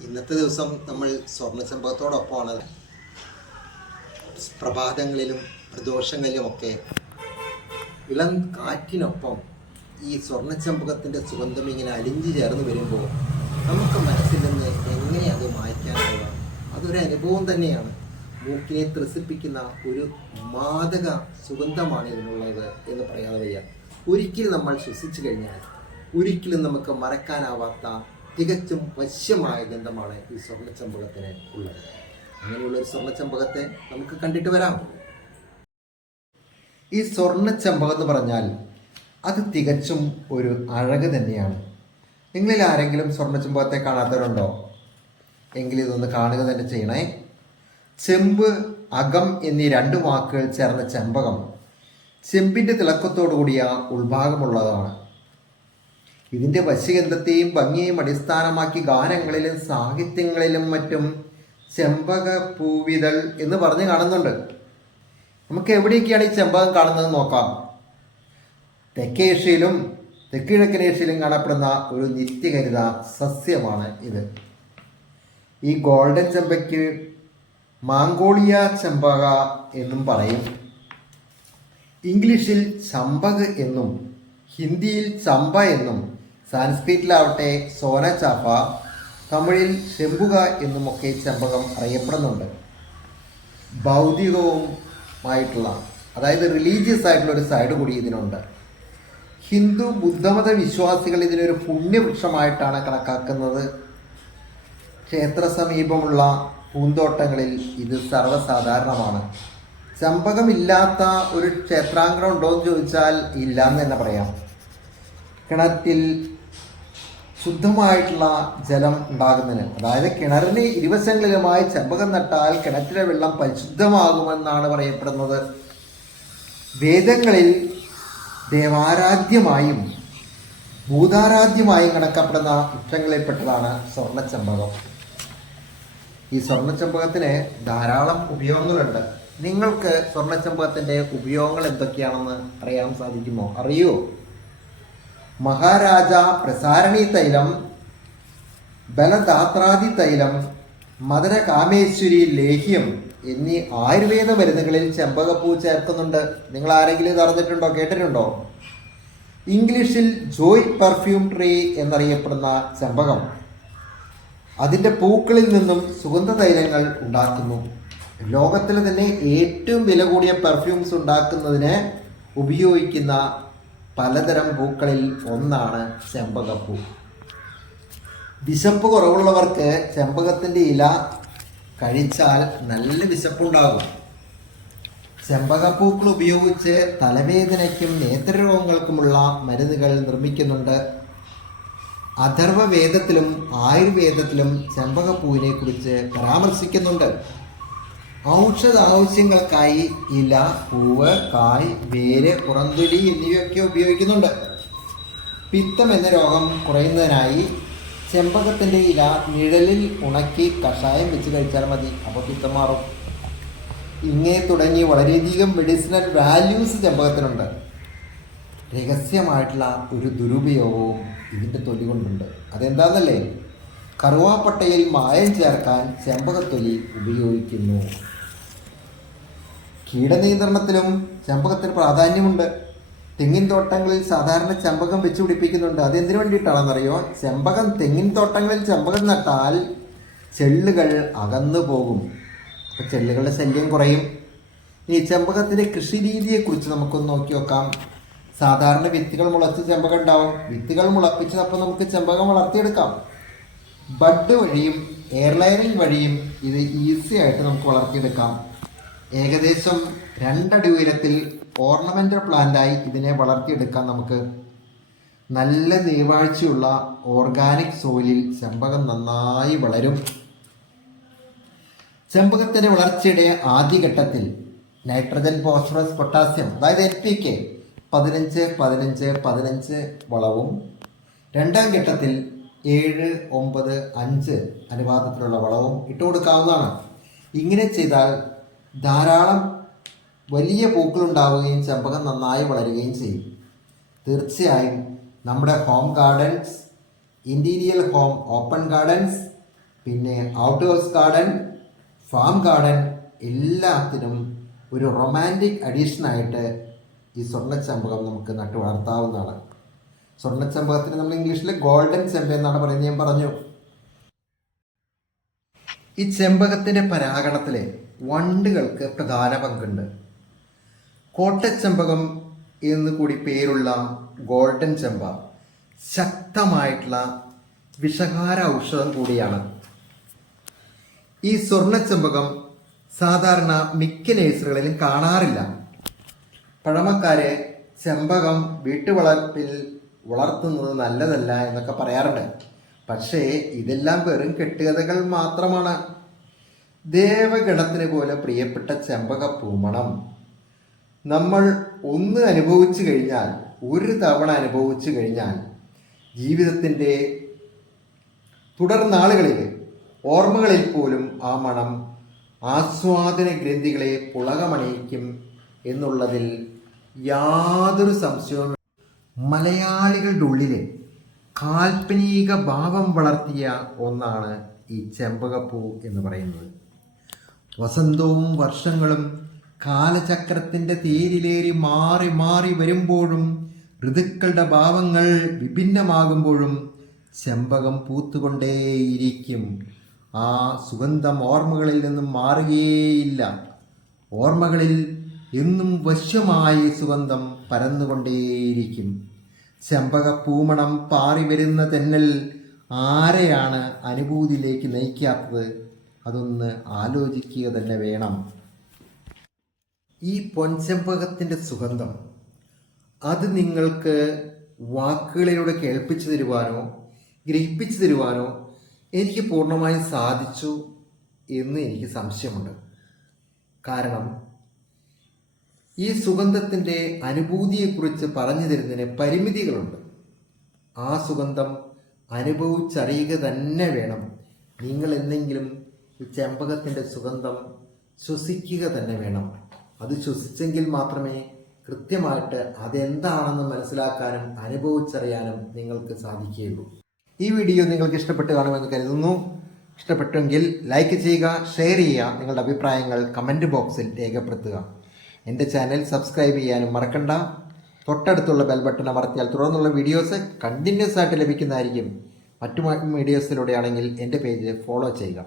ഇന്നത്തെ ദിവസം നമ്മൾ സ്വർണച്ചമ്പകത്തോടൊപ്പമാണ് പ്രഭാതങ്ങളിലും പ്രദോഷങ്ങളിലുമൊക്കെ ഇളം കാറ്റിനൊപ്പം ഈ സ്വർണച്ചമ്പകത്തിന്റെ സുഗന്ധം ഇങ്ങനെ അലിഞ്ഞു ചേർന്ന് വരുമ്പോൾ നമുക്ക് മനസ്സിൽ നിന്ന് എങ്ങനെ അത് മായ്ക്കാനാവുക അതൊരു അനുഭവം തന്നെയാണ്. മൂക്കിനെ ത്രസിപ്പിക്കുന്ന ഒരു മാതക സുഗന്ധമാണ് ഇതിനുള്ളത് എന്ന് പറയാതെ വയ്യ. ഒരിക്കലും നമ്മൾ ശ്വസിച്ചു കഴിഞ്ഞാൽ ഒരിക്കലും നമുക്ക് മറക്കാനാവാത്ത തികച്ചും വശ്യമായ ഗന്ധമാണ് ഈ സ്വർണച്ചമ്പകത്തിന് ഉള്ളത്. അങ്ങനെയുള്ള ഒരു സ്വർണച്ചമ്പകത്തെ നമുക്ക് കണ്ടിട്ട് വരാം. ഈ സ്വർണച്ചമ്പകം എന്ന് പറഞ്ഞാൽ അത് തികച്ചും ഒരു അഴക് തന്നെയാണ്. നിങ്ങളിൽ ആരെങ്കിലും സ്വർണച്ചമ്പകത്തെ കാണാത്തവരുണ്ടോ? എങ്കിൽ ഇതൊന്ന് കാണുക തന്നെ ചെയ്യണേ. ചെമ്പ് അകം എന്നീ രണ്ട് വാക്കുകൾ ചേർന്ന ചെമ്പകം ചെമ്പിന്റെ തിളക്കത്തോടു കൂടിയ ഉൾഭാഗമുള്ളതാണ്. ഇതിന്റെ വശ്യഗന്ധത്തെയും ഭംഗിയെയും അടിസ്ഥാനമാക്കി ഗാനങ്ങളിലും സാഹിത്യങ്ങളിലും മറ്റും ചെമ്പക പൂവിതൾ എന്ന് പറഞ്ഞ് കാണുന്നുണ്ട്. നമുക്ക് എവിടെയൊക്കെയാണ് ഈ ചെമ്പകം കാണുന്നത് നോക്കാം. തെക്കേഷ്യയിലും തെക്കിഴക്കൻ തെക്ക് ഏഷ്യയിലും കാണപ്പെടുന്ന ഒരു നിത്യഹരിത സസ്യമാണ് ഇത്. ഈ ഗോൾഡൻ ചെമ്പയ്ക്ക് മാങ്കോളിയ ചെമ്പക എന്നും പറയും. ഇംഗ്ലീഷിൽ ചമ്പക് എന്നും ഹിന്ദിയിൽ ചമ്പ എന്നും സാൻസ്ക്രിറ്റിലാവട്ടെ സോന ചാപ്പ തമിഴിൽ ശെമ്പുക എന്നുമൊക്കെ ചെമ്പകം അറിയപ്പെടുന്നുണ്ട്. ഭൗതികവുമായിട്ടുള്ള അതായത് റിലീജിയസ് ആയിട്ടുള്ള ഒരു സൈഡ് കൂടി ഇതിനുണ്ട്. ഹിന്ദു ബുദ്ധമത വിശ്വാസികൾ ഇതിനൊരു പുണ്യവൃക്ഷമായിട്ടാണ് കണക്കാക്കുന്നത്. ക്ഷേത്ര സമീപമുള്ള പൂന്തോട്ടങ്ങളിൽ ഇത് സർവസാധാരണമാണ്. ചമ്പകമില്ലാത്ത ഒരു ക്ഷേത്രാങ്കണം ഉണ്ടോ എന്ന് ചോദിച്ചാൽ ഇല്ല എന്ന് തന്നെ പറയാം. കിണറ്റിൽ ശുദ്ധമായിട്ടുള്ള ജലം ഉണ്ടാകുന്നതിന്. അതായത് കിണറിന് ഇരുവശങ്ങളിലുമായി ചെമ്പകം നട്ടാൽ കിണറ്റിലെ വെള്ളം പരിശുദ്ധമാകുമെന്നാണ് പറയപ്പെടുന്നത്. വേദങ്ങളിൽ ദേവാരാധ്യമായും ഭൂതാരാധ്യമായും കണക്കപ്പെടുന്ന വൃക്ഷങ്ങളിൽപ്പെട്ടതാണ് സ്വർണച്ചമ്പകം ഈ സ്വർണച്ചമ്പകത്തിന് ധാരാളം ഉപയോഗങ്ങളുണ്ട്. നിങ്ങൾക്ക് സ്വർണച്ചമ്പകത്തിന്റെ ഉപയോഗങ്ങൾ എന്തൊക്കെയാണെന്ന് അറിയാൻ സാധിക്കുമോ? അറിയോ? മഹാരാജ പ്രസാരണി തൈലം ബലദാത്രാദി തൈലം മദനകാമേശ്വരി ലേഹ്യം എന്നീ ആയുർവേദ മരുന്നുകളിൽ ചെമ്പകപ്പൂ ചേർക്കുന്നുണ്ട്. നിങ്ങൾ ആരെങ്കിലും ഇത് അറിഞ്ഞിട്ടുണ്ടോ? കേട്ടിട്ടുണ്ടോ? ഇംഗ്ലീഷിൽ ജോയ് പെർഫ്യൂം ട്രീ എന്നറിയപ്പെടുന്ന ചെമ്പകം. അതിന്റെ പൂക്കളിൽ നിന്നും സുഗന്ധ തൈലങ്ങൾ ഉണ്ടാക്കുന്നു. ലോകത്തിലെ തന്നെ ഏറ്റവും വില കൂടിയ പെർഫ്യൂംസ് ഉണ്ടാക്കുന്നതിന് ഉപയോഗിക്കുന്ന പലതരം പൂക്കളിൽ ഒന്നാണ് ചെമ്പകപ്പൂ. വിശപ്പ് കുറവുള്ളവർക്ക് ചെമ്പകത്തിന്റെ ഇല കഴിച്ചാൽ നല്ല വിശപ്പുണ്ടാകും. ചെമ്പകപ്പൂക്കൾ ഉപയോഗിച്ച് തലവേദനയ്ക്കും നേത്രരോഗങ്ങൾക്കുമുള്ള മരുന്നുകൾ നിർമ്മിക്കുന്നുണ്ട്. അഥർവ വേദത്തിലും ആയുർവേദത്തിലും ചെമ്പകപ്പൂവിനെ കുറിച്ച് പരാമർശിക്കുന്നുണ്ട്. ഔഷധ ആവശ്യങ്ങൾക്കായി ഇല പൂവ് കായ് വേര് പുറന്തൊലി എന്നിവയൊക്കെ ഉപയോഗിക്കുന്നുണ്ട്. പിത്തം എന്ന രോഗം കുറയുന്നതിനായി ചെമ്പകത്തിന്റെ ഇല നിഴലിൽ ഉണക്കി കഷായം വെച്ച് കഴിച്ചാൽ മതി അപ്പോൾ പിത്തം മാറും. ഇങ്ങനെ തുടങ്ങി വളരെയധികം മെഡിസിനൽ വാല്യൂസ് ചെമ്പകത്തിനുണ്ട്. രഹസ്യമായിട്ടുള്ള ഒരു ദുരുപയോഗവും ഇതിന്റെ തൊലി കൊണ്ടുണ്ട് അതെന്താണെന്നല്ലേ കറുവാപ്പട്ടയിൽ മായം ചേർക്കാൻ ചെമ്പകത്തൊലി ഉപയോഗിക്കുന്നു. കീടനിയന്ത്രണത്തിലും ചമ്പകത്തിന് പ്രാധാന്യമുണ്ട്. തെങ്ങിൻ തോട്ടങ്ങളിൽ സാധാരണ ചമ്പകം വെച്ച് പിടിപ്പിക്കുന്നുണ്ട്. അതെന്തിനു വേണ്ടിയിട്ടാണെന്നറിയോ? ചെമ്പകം തെങ്ങിൻ തോട്ടങ്ങളിൽ ചെമ്പകം നട്ടാൽ ചെള്ളുകൾ അകന്നു പോകും. അപ്പോൾ ചെള്ളുകളുടെ ശല്യം കുറയും. ഈ ചെമ്പകത്തിന്റെ കൃഷി രീതിയെക്കുറിച്ച് നമുക്കൊന്ന് നോക്കി നോക്കാം. സാധാരണ വിത്തുകൾ മുളച്ച് ചെമ്പകം ഉണ്ടാവും വിത്തുകൾ മുളപ്പിച്ച് നമുക്ക് ചെമ്പകം വളർത്തിയെടുക്കാം. ബഡ് വഴിയും എയർലൈനിൽ വഴിയും ഇത് ഈസി ആയിട്ട് നമുക്ക് വളർത്തിയെടുക്കാം. ഏകദേശം രണ്ടടി ഉയരത്തിൽ ഓർണമെന്റൽ പ്ലാന്റായി ഇതിനെ വളർത്തിയെടുക്കാൻ നമുക്ക് നല്ല നീവാഴ്ചയുള്ള ഓർഗാനിക് സോയിലിൽ ചെമ്പകം നന്നായി വളരും. ചെമ്പകത്തിന്റെ വളർച്ചയുടെ ആദ്യഘട്ടത്തിൽ നൈട്രജൻ ഫോസ്ഫറസ് പൊട്ടാസ്യം അതായത് എൻ പി കെ പതിനഞ്ച് പതിനഞ്ച് പതിനഞ്ച് വളവും രണ്ടാം ഘട്ടത്തിൽ ഏഴ് ഒമ്പത് അഞ്ച് അനുപാതത്തിലുള്ള വളവും ഇട്ടുകൊടുക്കാവുന്നതാണ്. ഇങ്ങനെ ചെയ്താൽ ധാരാളം വലിയ പൂക്കളുണ്ടാവുകയും ചെമ്പകം നന്നായി വളരുകയും ചെയ്യും. തീർച്ചയായും നമ്മുടെ home gardens interior home open gardens പിന്നെ out house garden farm garden എല്ലാത്തിനും ഒരു റൊമാന്റിക് അഡീഷനായിട്ട് ഈ സ്വർണച്ചമ്പകം നമുക്ക് നട്ടു വളർത്താവുന്നതാണ്. സ്വർണച്ചമ്പകത്തിന് നമ്മൾ ഇംഗ്ലീഷിൽ ഗോൾഡൻ ചെമ്പ എന്നാണ് പറയുന്നത്. ഞാൻ പറഞ്ഞു. ഈ ചെമ്പകത്തിന്റെ പരാഗണത്തിലെ വണ്ടുകൾക്ക് പ്രധാന പങ്കുണ്ട്. കോട്ടച്ചെമ്പകം എന്ന് കൂടി പേരുള്ള ഗോൾഡൻ ചെമ്പ ശക്തമായിട്ടുള്ള വിഷഹാര ഔഷധം കൂടിയാണ്. ഈ സ്വർണച്ചെമ്പകം സാധാരണ മിക്ക നേഴ്സറികളിലും കാണാറില്ല. പഴമക്കാരെ ചെമ്പകം വീട്ടുവളപ്പിൽ വളർത്തുന്നത് നല്ലതല്ല എന്നൊക്കെ പറയാറുണ്ട്. പക്ഷേ ഇതെല്ലാം വെറും കെട്ടുകഥകൾ മാത്രമാണ്. ദേവഗണത്തിന് പോലെ പ്രിയപ്പെട്ട ചെമ്പക പൂമണം. നമ്മൾ ഒന്ന് അനുഭവിച്ചു കഴിഞ്ഞാൽ ഒരു തവണ അനുഭവിച്ചു കഴിഞ്ഞാൽ ജീവിതത്തിന്റെ തുടർനാളുകളിൽ ഓർമ്മകളിൽ പോലും ആ മണം ആസ്വാദന ഗ്രന്ഥികളെ പുളകമണിയിക്കും എന്നുള്ളതിൽ യാതൊരു സംശയവും മലയാളികളുടെ ഉള്ളിലെ കാൽപ്പനിക ഭാവം വളർത്തിയ ഒന്നാണ് ഈ ചെമ്പകപ്പൂ എന്ന് പറയുന്നത്. വസന്തവും വർഷങ്ങളും കാലചക്രത്തിന്റെ തേരിലേറി മാറി മാറി വരുമ്പോഴും ഋതുക്കളുടെ ഭാവങ്ങൾ വിഭിന്നമാകുമ്പോഴും ചെമ്പകം പൂത്തുകൊണ്ടേയിരിക്കും. ആ സുഗന്ധം ഓർമ്മകളിൽ നിന്നും മാറുകയേയില്ല. ഓർമ്മകളിൽ എന്നും വശ്യമായ സുഗന്ധം പരന്നുകൊണ്ടേയിരിക്കും. ചെമ്പകപ്പൂമണം പാറി വരുന്ന തെന്നൽ ആരെയാണ് അനുഭൂതിയിലേക്ക് നയിക്കാത്തത്? അതൊന്ന് ആലോചിക്കുക തന്നെ വേണം. ഈ പൊൻചെമ്പകത്തിന്റെ സുഗന്ധം അത് നിങ്ങൾക്ക് വാക്കുകളിലൂടെ കേൾപ്പിച്ചു തരുവാനോ ഗ്രഹിപ്പിച്ചു തരുവാനോ എനിക്ക് പൂർണമായും സാധിച്ചു എന്ന് എനിക്ക് സംശയമുണ്ട്. കാരണം ഈ സുഗന്ധത്തിന്റെ അനുഭൂതിയെക്കുറിച്ച് പറഞ്ഞു തരുന്നതിന് പരിമിതികളുണ്ട്. ആ സുഗന്ധം അനുഭവിച്ചറിയുക തന്നെ വേണം. നിങ്ങൾ എന്തെങ്കിലും ചെമ്പകത്തിന്റെ സുഗന്ധം ശ്വസിക്കുക തന്നെ വേണം. അത് ശ്വസിച്ചെങ്കിൽ മാത്രമേ കൃത്യമായിട്ട് അതെന്താണെന്ന് മനസ്സിലാക്കാനും അനുഭവിച്ചറിയാനും നിങ്ങൾക്ക് സാധിക്കുകയുള്ളൂ. ഈ വീഡിയോ നിങ്ങൾക്ക് ഇഷ്ടപ്പെട്ട് കാണുമെന്ന് കരുതുന്നു. ഇഷ്ടപ്പെട്ടെങ്കിൽ ലൈക്ക് ചെയ്യുക ഷെയർ ചെയ്യുക നിങ്ങളുടെ അഭിപ്രായങ്ങൾ കമന്റ് ബോക്സിൽ രേഖപ്പെടുത്തുക. എന്റെ ചാനൽ സബ്സ്ക്രൈബ് ചെയ്യാനും മറക്കണ്ട. തൊട്ടടുത്തുള്ള ബെൽ ബട്ടൺ അമർത്തിയാൽ തുടർന്നുള്ള വീഡിയോസ് കണ്ടിന്യൂസ് ആയിട്ട് ലഭിക്കുന്നതായിരിക്കും. മറ്റു വീഡിയോസിലൂടെയാണെങ്കിൽ എന്റെ പേജ് ഫോളോ ചെയ്യുക.